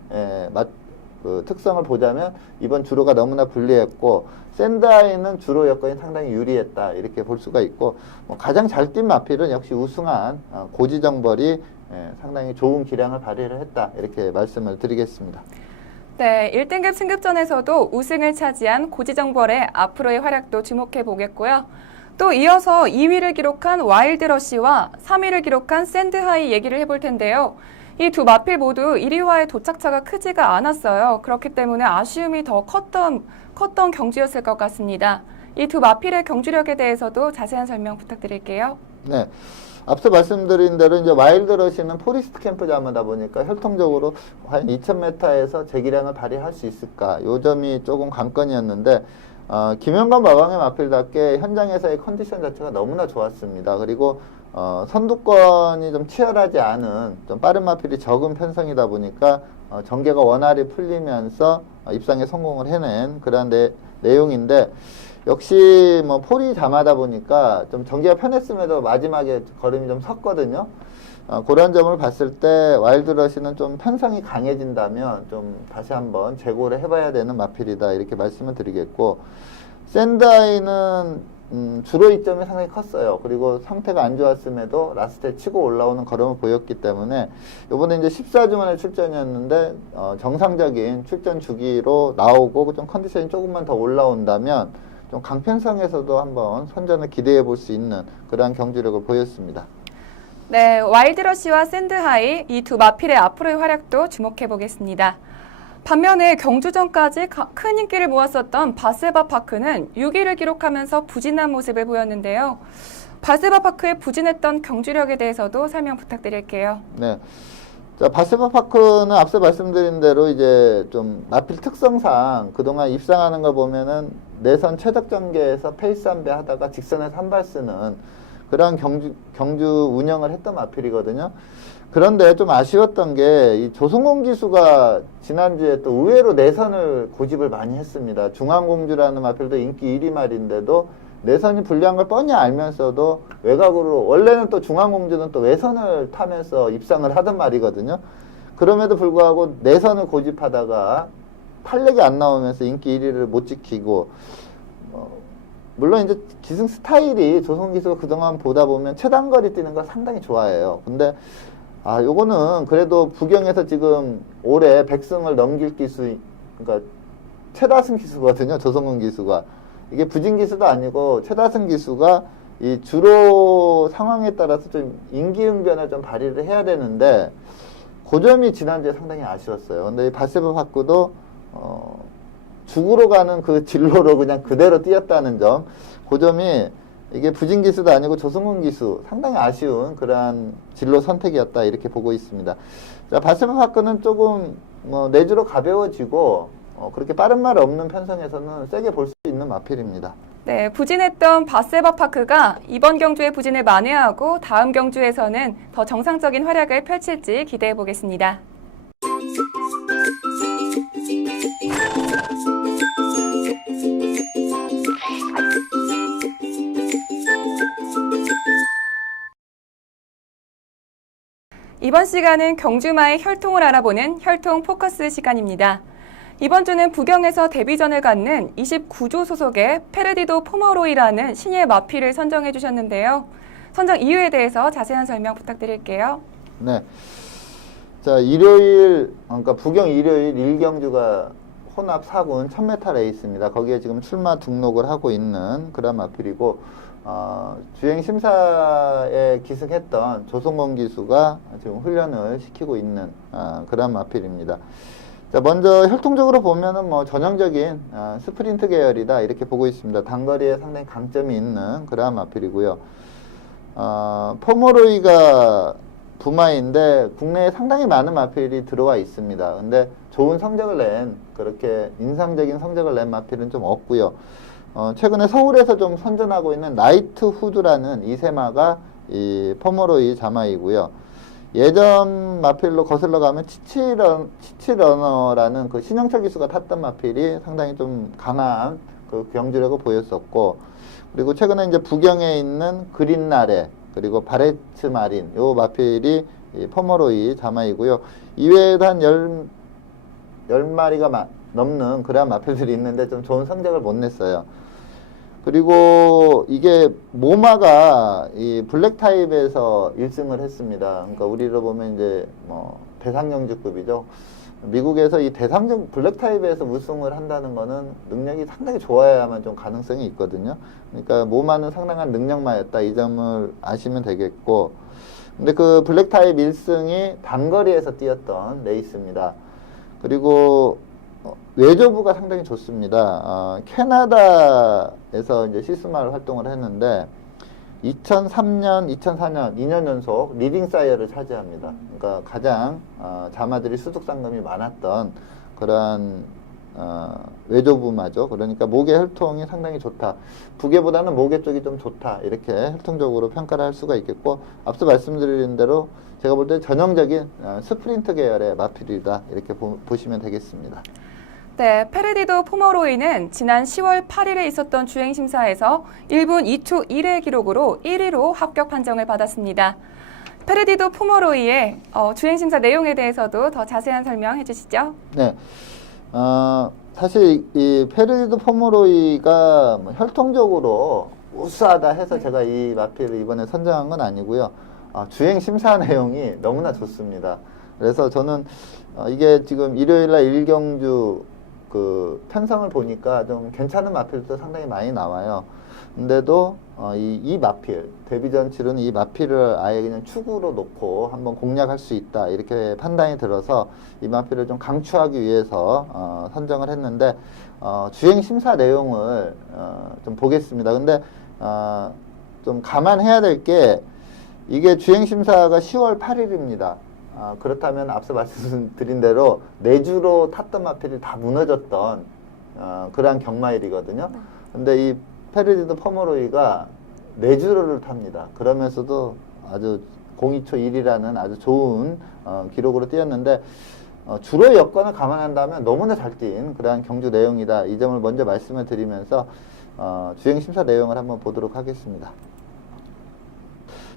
그 특성을 보자면 이번 주로가 너무나 불리했고 샌드아이는 주로 여건이 상당히 유리했다 이렇게 볼 수가 있고 가장 잘 뛴 마필은 역시 우승한 고지정벌이 상당히 좋은 기량을 발휘를 했다 이렇게 말씀을 드리겠습니다. 네, 1등급 승급전에서도 우승을 차지한 고지정벌의 앞으로의 활약도 주목해 보겠고요. 또 이어서 2위를 기록한 와일드러시와 3위를 기록한 샌드하이 얘기를 해볼 텐데요. 이 두 마필 모두 1위와의 도착차가 크지가 않았어요. 그렇기 때문에 아쉬움이 더 컸던 경주였을 것 같습니다. 이 두 마필의 경주력에 대해서도 자세한 설명 부탁드릴게요. 네. 앞서 말씀드린 대로 이제 와일드러시는 포리스트 캠프 자마다 보니까 혈통적으로 과연 2000m에서 제 기량을 발휘할 수 있을까? 요 점이 조금 관건이었는데 김현관 마왕의 마필답게 현장에서의 컨디션 자체가 너무나 좋았습니다. 그리고 선두권이 좀 치열하지 않은 좀 빠른 마필이 적은 편성이다 보니까 전개가 원활히 풀리면서 입상에 성공을 해낸 그런 내용인데 역시 뭐 포리 자마다 보니까 좀 전개가 편했음에도 마지막에 걸음이 좀 섰거든요. 그런 점을 봤을 때 와일드러시는 좀 편성이 강해진다면 좀 다시 한번 재고를 해봐야 되는 마필이다 이렇게 말씀을 드리겠고 샌드아이는 주로 이점이 상당히 컸어요. 그리고 상태가 안 좋았음에도 라스트에 치고 올라오는 걸음을 보였기 때문에 이번에 이제 14주 만에 출전이었는데 정상적인 출전 주기로 나오고 좀 컨디션이 조금만 더 올라온다면 좀 강편성에서도 한번 선전을 기대해 볼 수 있는 그러한 경주력을 보였습니다. 네, 와일드러시와 샌드하이 이 두 마필의 앞으로의 활약도 주목해 보겠습니다. 반면에 경주 전까지 큰 인기를 모았었던 바세바 파크는 6위를 기록하면서 부진한 모습을 보였는데요. 바세바 파크의 부진했던 경주력에 대해서도 설명 부탁드릴게요. 네. 자, 바세바 파크는 앞서 말씀드린 대로 이제 좀 마필 특성상 그동안 입상하는 거 보면은 내선 최적 전개에서 페이스 안배 하다가 직선에서 한 발 쓰는 그런 경주 운영을 했던 마필이거든요. 그런데 좀 아쉬웠던 게 이 조성공 기수가 지난주에 또 의외로 내선을 고집을 많이 했습니다. 중앙공주라는 마필도 인기 1위 말인데도 내선이 불리한 걸 뻔히 알면서도 외곽으로 원래는 또 중앙공주는 또 외선을 타면서 입상을 하던 말이거든요. 그럼에도 불구하고 내선을 고집하다가 탄력이 안 나오면서 인기 1위를 못 지키고 물론 이제 기승 스타일이 조성공 기수가 그동안 보다 보면 최단거리 뛰는 걸 상당히 좋아해요. 근데 요거는 그래도 부경에서 지금 올해 100승을 넘길 기수, 그러니까 최다승 기수거든요. 조성근 기수가. 이게 부진 기수도 아니고 최다승 기수가 이 주로 상황에 따라서 좀 임기응변을 좀 발휘를 해야 되는데 그 점이 지난주에 상당히 아쉬웠어요. 근데 이 바세바 파크도 죽으러 가는 그 진로로 그냥 그대로 뛰었다는 점, 그 점이 이게 부진 기수도 아니고 조성근 기수 상당히 아쉬운 그러한 진로 선택이었다 이렇게 보고 있습니다. 자, 바세바파크는 조금 뭐 내주로 가벼워지고 그렇게 빠른 말 없는 편성에서는 세게 볼 수 있는 마필입니다. 네, 부진했던 바세바파크가 이번 경주의 부진을 만회하고 다음 경주에서는 더 정상적인 활약을 펼칠지 기대해 보겠습니다. 이번 시간은 경주마의 혈통을 알아보는 혈통 포커스 시간입니다. 이번 주는 부경에서 데뷔전을 갖는 29조 소속의 페르디도 포머로이라는 신예 마필을 선정해 주셨는데요. 선정 이유에 대해서 자세한 설명 부탁드릴게요. 네. 자, 일요일, 그러니까 부경 일요일 1경주가 혼합 4군 1000m 레이스입니다. 거기에 지금 출마 등록을 하고 있는 그런 마필이고, 주행 심사에 기승했던 조성건 기수가 지금 훈련을 시키고 있는 그런 마필입니다. 자, 먼저 혈통적으로 보면은 뭐 전형적인 스프린트 계열이다 이렇게 보고 있습니다. 단거리에 상당히 강점이 있는 그러한 마필이고요. 포모로이가 부마인데 국내에 상당히 많은 마필이 들어와 있습니다. 근데 좋은 성적을 낸 그렇게 인상적인 성적을 낸 마필은 좀 없고요. 최근에 서울에서 좀 선전하고 있는 나이트 후드라는 이세마가 이 포모로이 자마이고요. 예전 마필로 거슬러 가면 치치러너라는 그 신영철 기수가 탔던 마필이 상당히 좀 강한 그 경주력을 보였었고, 그리고 최근에 이제 부경에 있는 그린나레 그리고 바레츠 마린 요 마필이 이 포머로이 자마이고요. 이외에도 한 10마리가 넘는 그러한 마필들이 있는데 좀 좋은 성적을 못 냈어요. 그리고 이게 모마가 이 블랙 타입에서 1승을 했습니다. 그러니까 우리로 보면 이제 뭐 대상경주급이죠. 미국에서 이 대상경 블랙 타입에서 우승을 한다는 거는 능력이 상당히 좋아야만 좀 가능성이 있거든요. 그러니까 모마는 상당한 능력마였다. 이 점을 아시면 되겠고. 근데 그 블랙 타입 1승이 단거리에서 뛰었던 레이스입니다. 그리고 외조부가 상당히 좋습니다. 캐나다에서 이제 시스마를 활동을 했는데 2003년, 2004년 2년 연속 리딩 사이어를 차지합니다. 그러니까 가장 자마들이 수득 상금이 많았던 그러한 외조부마죠. 그러니까 목의 혈통이 상당히 좋다. 부계보다는 목의 쪽이 좀 좋다. 이렇게 혈통적으로 평가를 할 수가 있겠고, 앞서 말씀드린 대로 제가 볼 때 전형적인 스프린트 계열의 마필이다. 이렇게 보시면 되겠습니다. 네, 페르디도 포머로이는 지난 10월 8일에 있었던 주행심사에서 1분 2초 1의 기록으로 1위로 합격 판정을 받았습니다. 페르디도 포머로이의 주행심사 내용에 대해서도 더 자세한 설명해 주시죠. 네. 사실 이 페르디도 포머로이가 뭐 혈통적으로 우수하다 해서 제가 이 마필을 이번에 선정한 건 아니고요. 주행심사 내용이 너무나 좋습니다. 그래서 저는 이게 지금 일요일날 1경주 그 편성을 보니까 좀 괜찮은 마필도 상당히 많이 나와요. 근데도 이 마필, 데뷔전 치르는 이 마필을 아예 그냥 축으로 놓고 한번 공략할 수 있다 이렇게 판단이 들어서 이 마필을 좀 강추하기 위해서 선정을 했는데, 주행 심사 내용을 좀 보겠습니다. 근데 좀 감안해야 될 게, 이게 주행 심사가 10월 8일입니다. 그렇다면 앞서 말씀드린 대로 내주로 탔던 마필이 다 무너졌던 그러한 경마일이거든요. 근데 이 페르디도 포머로이가 내주로를 탑니다. 그러면서도 아주 02초 1이라는 아주 좋은 기록으로 뛰었는데, 주로 여건을 감안한다면 너무나 잘 뛴 그러한 경주 내용이다. 이 점을 먼저 말씀을 드리면서 주행심사 내용을 한번 보도록 하겠습니다.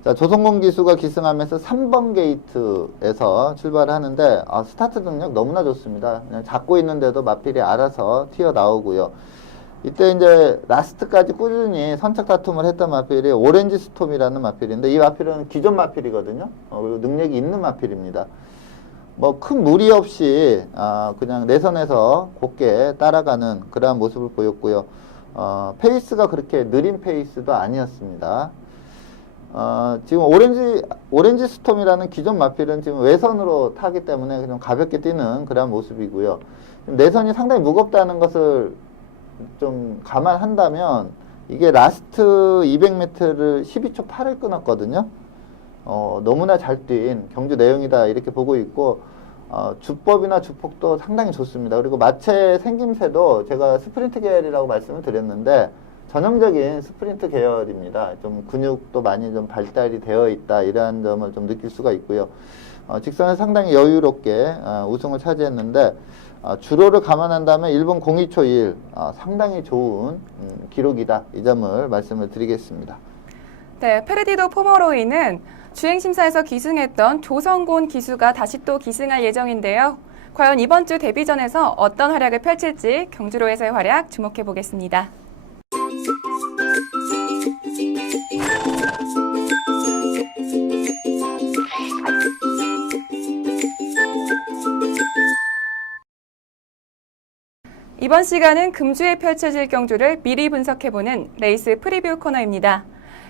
자, 조성근 기수가 기승하면서 3번 게이트에서 출발을 하는데, 스타트 능력 너무나 좋습니다. 그냥 잡고 있는데도 마필이 알아서 튀어나오고요. 이때 이제 라스트까지 꾸준히 선착 다툼을 했던 마필이 오렌지 스톰이라는 마필인데, 이 마필은 기존 마필이거든요. 그리고 능력이 있는 마필입니다. 뭐 큰 무리 없이 그냥 내선에서 곱게 따라가는 그러한 모습을 보였고요. 페이스가 그렇게 느린 페이스도 아니었습니다. 지금 오렌지 스톰이라는 기존 마필은 지금 외선으로 타기 때문에 그냥 가볍게 뛰는 그런 모습이고요. 내선이 상당히 무겁다는 것을 좀 감안한다면 이게 라스트 200m를 12초 8을 끊었거든요. 너무나 잘 뛴 경주 내용이다 이렇게 보고 있고, 주법이나 주폭도 상당히 좋습니다. 그리고 마체 생김새도 제가 스프린트 계열이라고 말씀을 드렸는데 전형적인 스프린트 계열입니다. 좀 근육도 많이 좀 발달이 되어 있다 이러한 점을 좀 느낄 수가 있고요. 직선에 상당히 여유롭게 우승을 차지했는데, 주로를 감안한다면 1분 02초 1 상당히 좋은 기록이다 이 점을 말씀을 드리겠습니다. 네, 페르디도 포머로이는 주행심사에서 기승했던 조성곤 기수가 다시 또 기승할 예정인데요. 과연 이번 주 데뷔전에서 어떤 활약을 펼칠지 경주로에서의 활약 주목해 보겠습니다. 이번 시간은 금주에 펼쳐질 경주를 미리 분석해보는 레이스 프리뷰 코너입니다.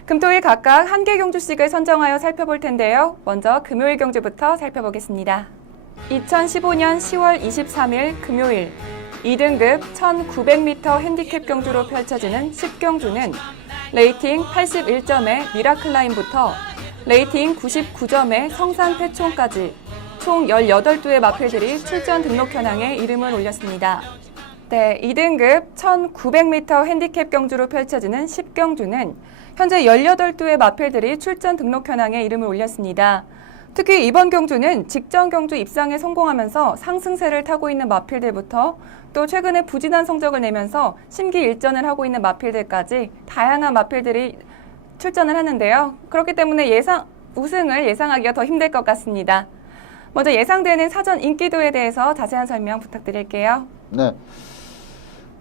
금토일 각각 한 개 경주씩을 선정하여 살펴볼 텐데요. 먼저 금요일 경주부터 살펴보겠습니다. 2015년 10월 23일 금요일 2등급 1900m 핸디캡 경주로 펼쳐지는 10경주는 레이팅 81점의 미라클라인부터 레이팅 99점의 성산패총까지 총 18두의 마필들이 출전 등록 현황에 이름을 올렸습니다. 네, 2등급 1900m 핸디캡 경주로 펼쳐지는 10경주는 현재 18두의 마필들이 출전 등록 현황에 이름을 올렸습니다. 특히 이번 경주는 직전 경주 입상에 성공하면서 상승세를 타고 있는 마필들부터 또 최근에 부진한 성적을 내면서 심기일전을 하고 있는 마필들까지 다양한 마필들이 출전을 하는데요. 그렇기 때문에 우승을 예상하기가 더 힘들 것 같습니다. 먼저 예상되는 사전 인기도에 대해서 자세한 설명 부탁드릴게요. 네.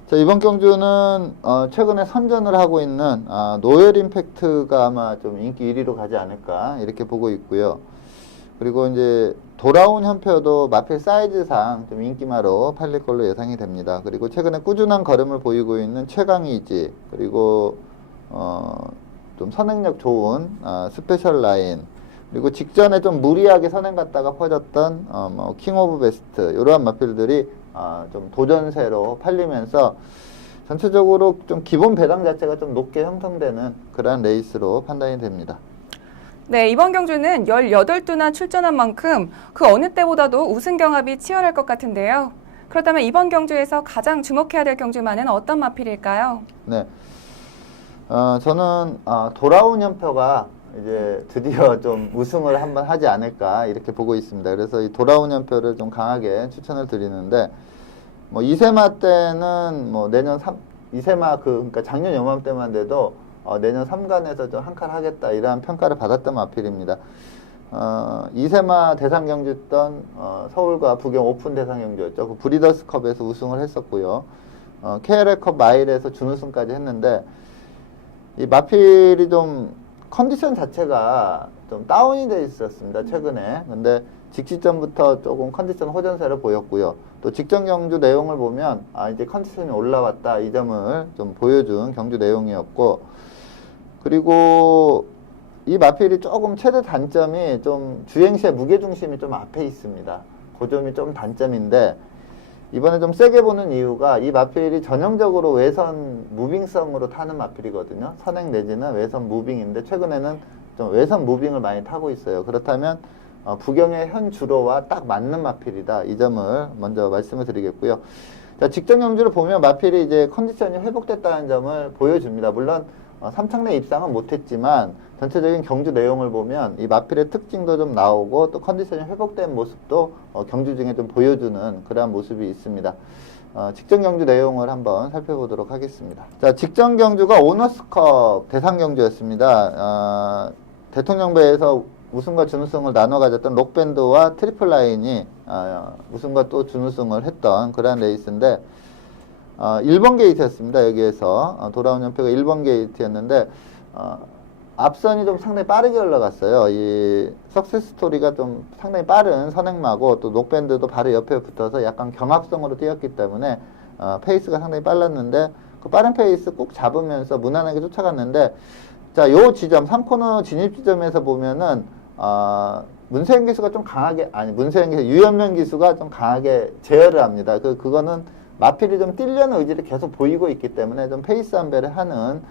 자, 이번 경주는 최근에 선전을 하고 있는 노엘 임팩트가 아마 좀 인기 1위로 가지 않을까 이렇게 보고 있고요. 그리고 이제 돌아온 현표도 마필 사이즈상 좀 인기마로 팔릴 걸로 예상이 됩니다. 그리고 최근에 꾸준한 걸음을 보이고 있는 최강이지, 그리고 좀 선행력 좋은 스페셜 라인, 그리고 직전에 좀 무리하게 선행 갔다가 퍼졌던 킹 오브 베스트 이러한 마필들이 좀 도전세로 팔리면서 전체적으로 좀 기본 배당 자체가 좀 높게 형성되는 그런 레이스로 판단이 됩니다. 네, 이번 경주는 18두나 출전한 만큼 그 어느 때보다도 우승 경합이 치열할 것 같은데요. 그렇다면 이번 경주에서 가장 주목해야 될 경주만은 어떤 마필일까요? 네, 저는 돌아온 현표가 이제 드디어 좀 우승을 한번 하지 않을까 이렇게 보고 있습니다. 그래서 이 돌아온 현표를 좀 강하게 추천을 드리는데, 뭐 이세마 때는 뭐 내년 이세마 그러니까 작년 요맘때만 돼도 내년 3관에서 좀 한 칸 하겠다 이러한 평가를 받았던 마필입니다. 이세마 대상 경주였던 서울과 부경 오픈 대상 경주였죠. 그 브리더스컵에서 우승을 했었고요. KLA컵 마일에서 준우승까지 했는데, 이 마필이 좀 컨디션 자체가 좀 다운이 돼 있었습니다, 최근에. 근데 직시점부터 조금 컨디션 호전세를 보였고요. 또 직전 경주 내용을 보면 이제 컨디션이 올라왔다 이 점을 좀 보여준 경주 내용이었고, 그리고 이 마필이 조금 최대 단점이 좀 주행시의 무게중심이 좀 앞에 있습니다. 그 점이 좀 단점인데, 이번에 좀 세게 보는 이유가 이 마필이 전형적으로 외선 무빙성으로 타는 마필이거든요. 선행 내지는 외선 무빙인데 최근에는 좀 외선 무빙을 많이 타고 있어요. 그렇다면 부경의 현 주로와 딱 맞는 마필이다. 이 점을 먼저 말씀을 드리겠고요. 자, 직전 경주를 보면 마필이 이제 컨디션이 회복됐다는 점을 보여줍니다. 물론 삼창내 입상은 못했지만 전체적인 경주 내용을 보면 이 마필의 특징도 좀 나오고 또 컨디션이 회복된 모습도 경주 중에 좀 보여주는 그러한 모습이 있습니다. 직전 경주 내용을 한번 살펴보도록 하겠습니다. 자, 직전 경주가 오너스컵 대상 경주였습니다. 대통령배에서 우승과 준우승을 나눠 가졌던 록밴드와 트리플 라인이 우승과 또 준우승을 했던 그러한 레이스인데, 1번 게이트였습니다. 여기에서 돌아온 연표가 1번 게이트였는데 앞선이 좀 상당히 빠르게 올라갔어요. 이 석세스 스토리가 좀 상당히 빠른 선행마고 또 녹밴드도 바로 옆에 붙어서 약간 경합성으로 뛰었기 때문에 페이스가 상당히 빨랐는데 그 빠른 페이스 꼭 잡으면서 무난하게 쫓아갔는데, 자, 요 지점 3코너 진입 지점에서 보면은 문세영 기수가 좀 강하게, 문세영 기수, 유현명 기수가 좀 강하게 제어를 합니다. 그거는 마필이 좀 뛰려는 의지를 계속 보이고 있기 때문에 좀 페이스 안배를 하는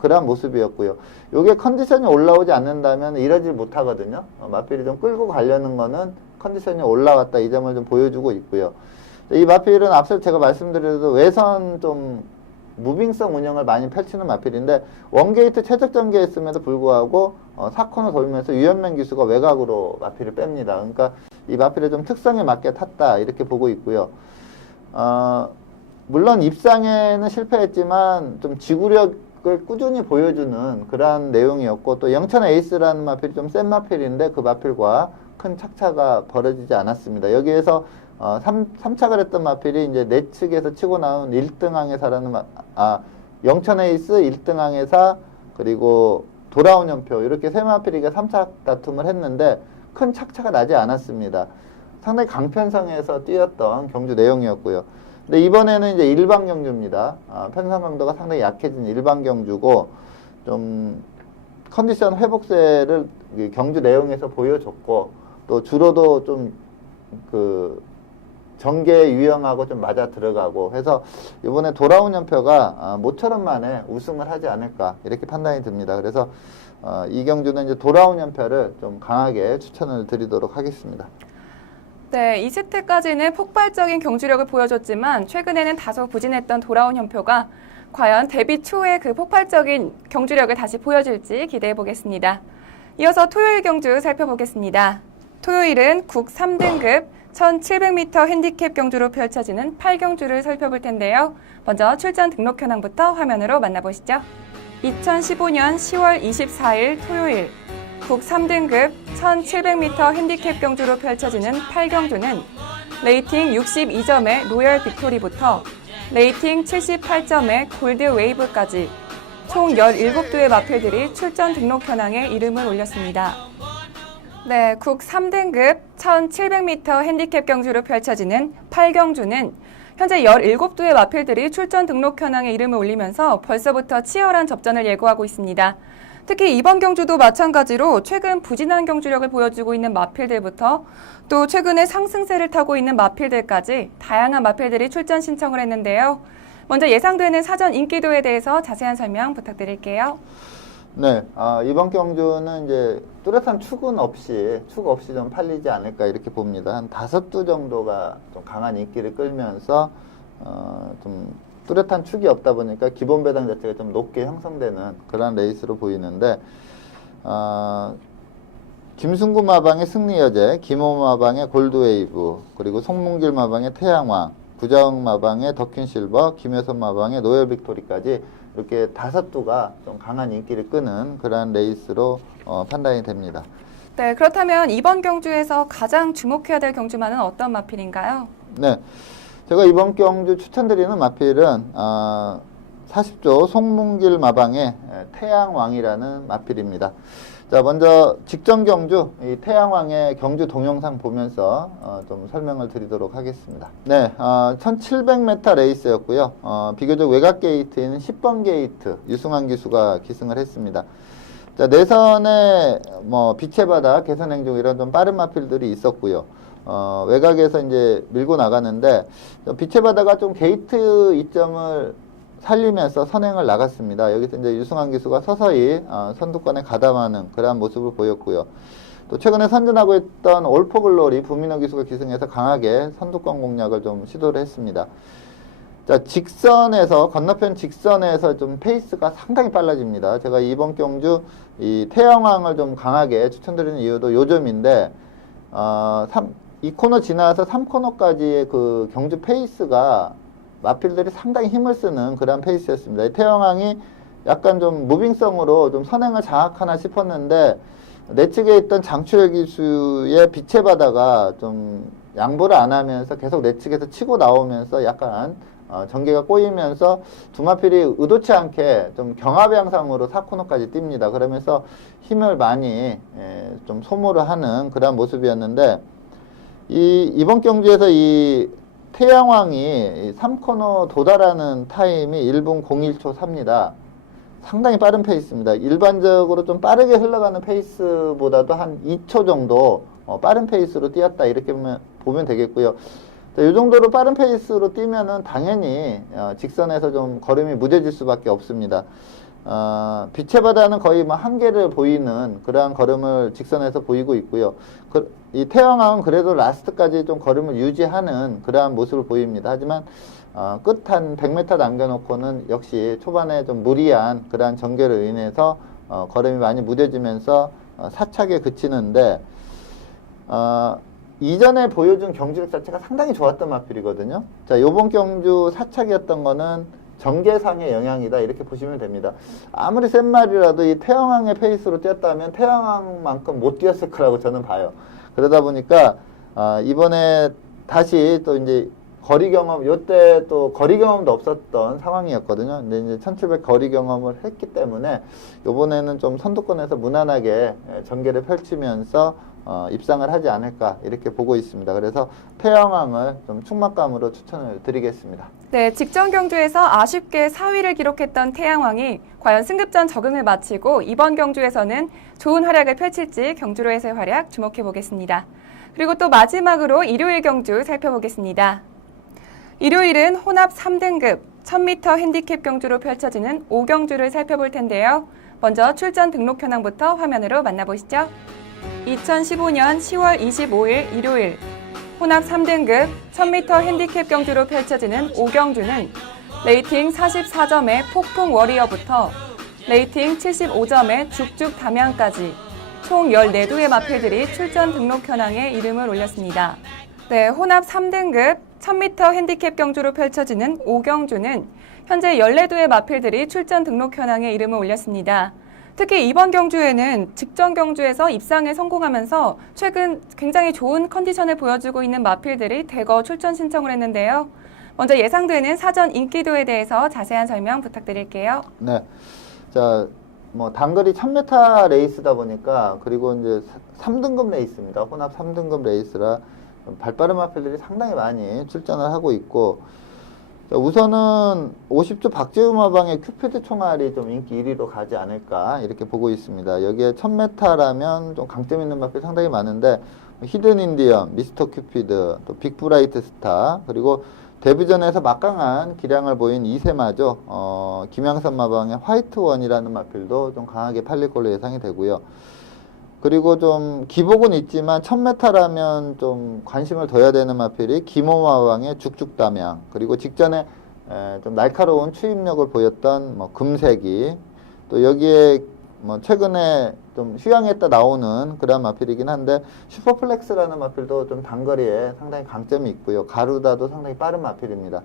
그러한 모습이었고요. 요게 컨디션이 올라오지 않는다면 이러질 못하거든요. 마필이 좀 끌고 가려는 거는 컨디션이 올라왔다, 이 점을 좀 보여주고 있고요. 이 마필은 앞서 제가 말씀드려도 외선 좀 무빙성 운영을 많이 펼치는 마필인데, 원게이트 최적 전개했음에도 불구하고 4코너 돌면서 유현명 기수가 외곽으로 마필을 뺍니다. 그러니까 이 마필의 좀 특성에 맞게 탔다, 이렇게 보고 있고요. 물론 입상에는 실패했지만 좀 지구력을 꾸준히 보여주는 그러한 내용이었고, 또 영천 에이스라는 마필이 좀 센 마필인데 그 마필과 큰 착차가 벌어지지 않았습니다. 여기에서 3착을 했던 마필이 이제 내측에서 치고 나온 1등 항해사라는 영천 에이스, 1등 항해사, 그리고 돌아온 연표, 이렇게 세 마필이가 3착 다툼을 했는데 큰 착차가 나지 않았습니다. 상당히 강편성에서 뛰었던 경주 내용이었고요. 근데 이번에는 이제 일반 경주입니다. 편성 강도가 상당히 약해진 일반 경주고, 좀 컨디션 회복세를 경주 내용에서 보여줬고, 또 주로도 좀 전개 유형하고 좀 맞아 들어가고 해서 이번에 돌아온 연표가 모처럼 만에 우승을 하지 않을까, 이렇게 판단이 듭니다. 그래서 이 경주는 이제 돌아온 연표를 좀 강하게 추천을 드리도록 하겠습니다. 네, 20회까지는 폭발적인 경주력을 보여줬지만 최근에는 다소 부진했던 돌아온 현표가 과연 데뷔 초의 그 폭발적인 경주력을 다시 보여줄지 기대해 보겠습니다. 이어서 토요일 경주 살펴보겠습니다. 토요일은 국 3등급 1700m 핸디캡 경주로 펼쳐지는 8경주를 살펴볼 텐데요. 먼저 출전 등록 현황부터 화면으로 만나보시죠. 2015년 10월 24일 토요일 국 3등급 1700m 핸디캡 경주로 펼쳐지는 8경주는 레이팅 62점의 로열 빅토리부터 레이팅 78점의 골드 웨이브까지 총 17두의 마필들이 출전 등록 현황에 이름을 올렸습니다. 네, 국 3등급 1700m 핸디캡 경주로 펼쳐지는 8경주는 현재 17두의 마필들이 출전 등록 현황에 이름을 올리면서 벌써부터 치열한 접전을 예고하고 있습니다. 특히 이번 경주도 마찬가지로 최근 부진한 경주력을 보여주고 있는 마필들부터 또 최근에 상승세를 타고 있는 마필들까지 다양한 마필들이 출전 신청을 했는데요. 먼저 예상되는 사전 인기도에 대해서 자세한 설명 부탁드릴게요. 네, 이번 경주는 이제 뚜렷한 축 없이 좀 팔리지 않을까, 이렇게 봅니다. 한 5두 정도가 좀 강한 인기를 끌면서 좀 뚜렷한 축이 없다 보니까 기본 배당 자체가 좀 높게 형성되는 그런 레이스로 보이는데, 김승구 마방의 승리여제, 김호 마방의 골드웨이브, 그리고 송문길 마방의 태양왕, 구정 마방의 더퀸실버, 김효선 마방의 노열 빅토리까지 이렇게 5두가 좀 강한 인기를 끄는 그런 레이스로 판단이 됩니다. 네, 그렇다면 이번 경주에서 가장 주목해야 될 경주마는 어떤 마필인가요? 네, 제가 이번 경주 추천드리는 마필은 40조 송문길 마방의 태양왕이라는 마필입니다. 자, 먼저 직전 경주 이 태양왕의 경주 동영상 보면서 좀 설명을 드리도록 하겠습니다. 네, 1700m 레이스였고요. 비교적 외곽 게이트인 10번 게이트 유승환 기수가 기승을 했습니다. 자, 내선에 빛의 바다, 개선행중 이런 좀 빠른 마필들이 있었고요. 외곽에서 이제 밀고 나가는데 빛의 바다가 좀 게이트 이점을 살리면서 선행을 나갔습니다. 여기서 이제 유승환 기수가 서서히 선두권에 가담하는 그러한 모습을 보였고요. 또 최근에 선전하고 있던 올포글로리 부민호 기수가 기승해서 강하게 선두권 공략을 좀 시도를 했습니다. 자, 직선에서 건너편 직선에서 좀 페이스가 상당히 빨라집니다. 제가 이번 경주 이 태양왕을 좀 강하게 추천드리는 이유도 요 점인데, 2코너 지나서 3코너까지의 그 경주 페이스가 마필들이 상당히 힘을 쓰는 그런 페이스였습니다. 태양왕이 약간 좀 무빙성으로 좀 선행을 장악하나 싶었는데, 내측에 있던 장추열 기수의 빛의 바다가 좀 양보를 안 하면서 계속 내측에서 치고 나오면서 약간 전개가 꼬이면서 두 마필이 의도치 않게 좀 경합 양상으로 4코너까지 뜁니다. 그러면서 힘을 많이 좀 소모를 하는 그런 모습이었는데, 이번 경주에서 이 태양왕이 3코너 도달하는 타임이 1분 01초 4입니다. 상당히 빠른 페이스입니다. 일반적으로 좀 빠르게 흘러가는 페이스보다도 한 2초 정도 빠른 페이스로 뛰었다, 이렇게 보면 되겠고요. 자, 이 정도로 빠른 페이스로 뛰면은 당연히 직선에서 좀 걸음이 무뎌질 수밖에 없습니다. 빛의 바다는 거의 뭐 한계를 보이는 그러한 걸음을 직선에서 보이고 있고요. 이 태양왕은 그래도 라스트까지 좀 걸음을 유지하는 그러한 모습을 보입니다. 하지만 끝 한 100m 남겨놓고는 역시 초반에 좀 무리한 그러한 전개로 인해서 걸음이 많이 무뎌지면서 사착에 그치는데 이전에 보여준 경주력 자체가 상당히 좋았던 마필이거든요. 자, 요번 경주 사착이었던 거는 전개상의 영향이다 이렇게 보시면 됩니다. 아무리 센 말이라도 이 태양왕의 페이스로 뛰었다면 태양왕만큼 못 뛰었을 거라고 저는 봐요. 그러다 보니까 이번에 다시 또 이제 거리 경험, 요때 또 거리 경험도 없었던 상황이었거든요. 근데 이제 1700 거리 경험을 했기 때문에 요번에는 좀 선두권에서 무난하게 전개를 펼치면서 입상을 하지 않을까 이렇게 보고 있습니다. 그래서 태양왕을 좀 충만감으로 추천을 드리겠습니다. 네, 직전 경주에서 아쉽게 4위를 기록했던 태양왕이 과연 승급전 적응을 마치고 이번 경주에서는 좋은 활약을 펼칠지 경주로에서의 활약 주목해 보겠습니다. 그리고 또 마지막으로 일요일 경주 살펴보겠습니다. 일요일은 혼합 3등급 1000m 핸디캡 경주로 펼쳐지는 5경주를 살펴볼 텐데요. 먼저 출전 등록 현황부터 화면으로 만나보시죠. 2015년 10월 25일 일요일 혼합 3등급 1000m 핸디캡 경주로 펼쳐지는 5경주는 레이팅 44점의 폭풍 워리어부터 레이팅 75점의 죽죽 담양까지 총 14두의 마필들이 출전 등록 현황에 이름을 올렸습니다. 네, 혼합 3등급 1000m 핸디캡 경주로 펼쳐지는 5경주는 현재 14두의 마필들이 출전 등록 현황에 이름을 올렸습니다. 특히 이번 경주에는 직전 경주에서 입상에 성공하면서 최근 굉장히 좋은 컨디션을 보여주고 있는 마필들이 대거 출전 신청을 했는데요. 먼저 예상되는 사전 인기도에 대해서 자세한 설명 부탁드릴게요. 네. 자, 뭐 단거리 1000m 레이스다 보니까 그리고 이제 3등급 레이스입니다. 혼합 3등급 레이스라 발빠른 마필들이 상당히 많이 출전을 하고 있고, 자, 우선은 50주 박재우 마방의 큐피드 총알이 좀 인기 1위로 가지 않을까 이렇게 보고 있습니다. 여기에 1000m라면 좀 강점 있는 마필 상당히 많은데 히든 인디언, 미스터 큐피드, 또 빅브라이트 스타, 그리고 데뷔전에서 막강한 기량을 보인 이세마죠. 김양선 마방의 화이트 원이라는 마필도 좀 강하게 팔릴 걸로 예상이 되고요. 그리고 좀 기복은 있지만 1000m라면 좀 관심을 둬야 되는 마필이 김호마왕의 죽죽담양, 그리고 직전에 좀 날카로운 추임력을 보였던 뭐 금색이, 또 여기에 뭐 최근에 좀 휴양했다 나오는 그런 마필이긴 한데 슈퍼플렉스라는 마필도 좀 단거리에 상당히 강점이 있고요. 가루다도 상당히 빠른 마필입니다.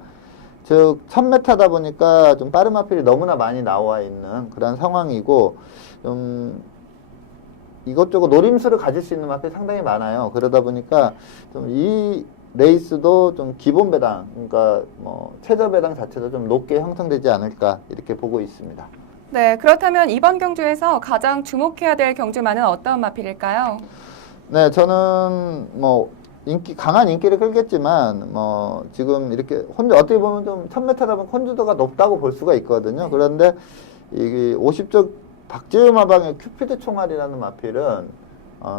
즉 1000m다 보니까 좀 빠른 마필이 너무나 많이 나와 있는 그런 상황이고, 좀 이것저것 노림수를 가질 수 있는 마필이 상당히 많아요. 그러다 보니까 좀 이 레이스도 좀 기본 배당, 그러니까 뭐 최저 배당 자체도 좀 높게 형성되지 않을까 이렇게 보고 있습니다. 네, 그렇다면 이번 경주에서 가장 주목해야 될 경주만은 어떤 마필일까요? 네, 저는 뭐 강한 인기를 끌겠지만 뭐 지금 이렇게 어떻게 보면 좀 1000m다 보면 혼주도가 높다고 볼 수가 있거든요. 그런데 이게 50적 박재우 마방의 큐피드 총알이라는 마필은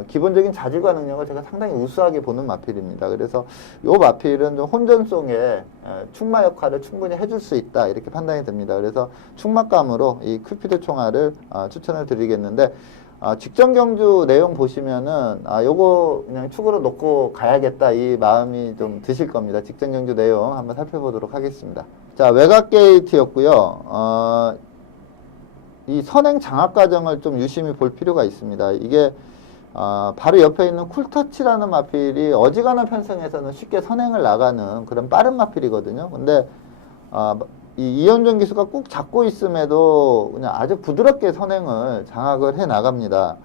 기본적인 자질과 능력을 제가 상당히 우수하게 보는 마필입니다. 그래서 이 마필은 좀 혼전송의 충마 역할을 충분히 해줄 수 있다 이렇게 판단이 됩니다. 그래서 충마감으로 이 큐피드 총알을 추천을 드리겠는데, 직전 경주 내용 보시면은 요거 그냥 축으로 놓고 가야겠다 이 마음이 좀 드실 겁니다. 직전 경주 내용 한번 살펴보도록 하겠습니다. 자, 외곽 게이트였고요. 이 선행 장악 과정을 좀 유심히 볼 필요가 있습니다. 이게 바로 옆에 있는 쿨터치라는 마필이 어지간한 편성에서는 쉽게 선행을 나가는 그런 빠른 마필이거든요. 근데 이 이현종 기수가 꾹 잡고 있음에도 그냥 아주 부드럽게 선행을 장악을 해 나갑니다.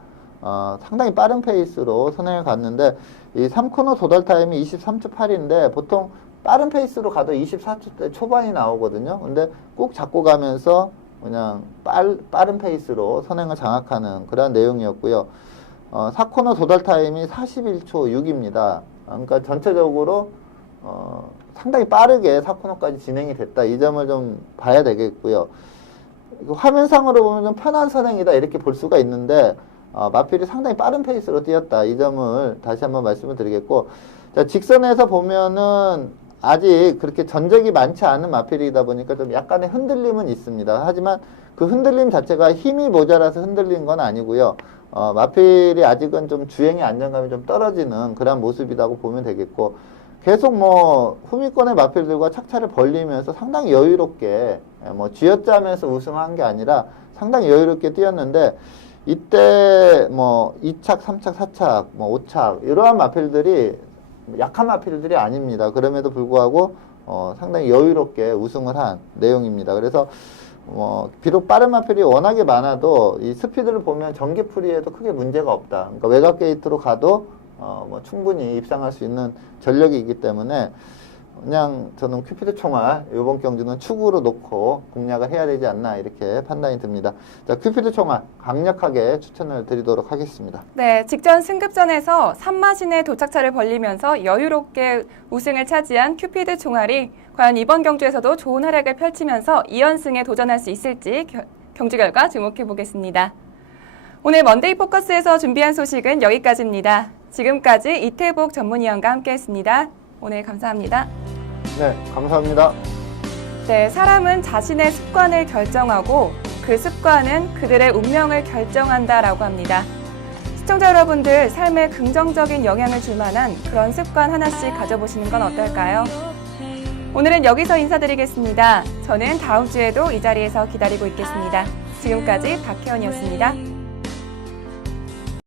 상당히 빠른 페이스로 선행을 갔는데 이 3코너 도달 타임이 23초 8인데 보통 빠른 페이스로 가도 24초대 초반이 나오거든요. 근데 꾹 잡고 가면서 그냥 빠른 페이스로 선행을 장악하는 그런 내용이었고요. 4코너 도달 타임이 41초 6입니다. 그러니까 전체적으로 상당히 빠르게 4코너까지 진행이 됐다. 이 점을 좀 봐야 되겠고요. 화면상으로 보면 좀 편한 선행이다 이렇게 볼 수가 있는데 마필이 상당히 빠른 페이스로 뛰었다. 이 점을 다시 한번 말씀을 드리겠고, 자, 직선에서 보면은 아직 그렇게 전적이 많지 않은 마필이다 보니까 좀 약간의 흔들림은 있습니다. 하지만 그 흔들림 자체가 힘이 모자라서 흔들린 건 아니고요. 마필이 아직은 좀 주행의 안정감이 좀 떨어지는 그런 모습이라고 보면 되겠고, 계속 뭐 후미권의 마필들과 착차를 벌리면서 상당히 여유롭게 뭐 쥐어짜면서 우승한 게 아니라 상당히 여유롭게 뛰었는데, 이때 뭐 2착, 3착, 4착, 뭐 5착 이러한 마필들이 약한 마필들이 아닙니다. 그럼에도 불구하고 상당히 여유롭게 우승을 한 내용입니다. 그래서 비록 빠른 마필이 워낙에 많아도 이 스피드를 보면 전기풀이에도 크게 문제가 없다. 그러니까 외곽 게이트로 가도 뭐 충분히 입상할 수 있는 전력이 있기 때문에 그냥 저는 큐피드 총알 이번 경주는 축으로 놓고 공략을 해야 되지 않나 이렇게 판단이 듭니다. 자, 큐피드 총알 강력하게 추천을 드리도록 하겠습니다. 네, 직전 승급전에서 3마신의 도착차를 벌리면서 여유롭게 우승을 차지한 큐피드 총알이 과연 이번 경주에서도 좋은 활약을 펼치면서 2연승에 도전할 수 있을지 경주 결과 주목해 보겠습니다. 오늘 먼데이 포커스에서 준비한 소식은 여기까지입니다. 지금까지 이태복 전문위원과 함께했습니다. 오늘 감사합니다. 네, 감사합니다. 네, 사람은 자신의 습관을 결정하고 그 습관은 그들의 운명을 결정한다라고 합니다. 시청자 여러분들 삶에 긍정적인 영향을 줄 만한 그런 습관 하나씩 가져보시는 건 어떨까요? 오늘은 여기서 인사드리겠습니다. 저는 다음 주에도 이 자리에서 기다리고 있겠습니다. 지금까지 박혜원이었습니다.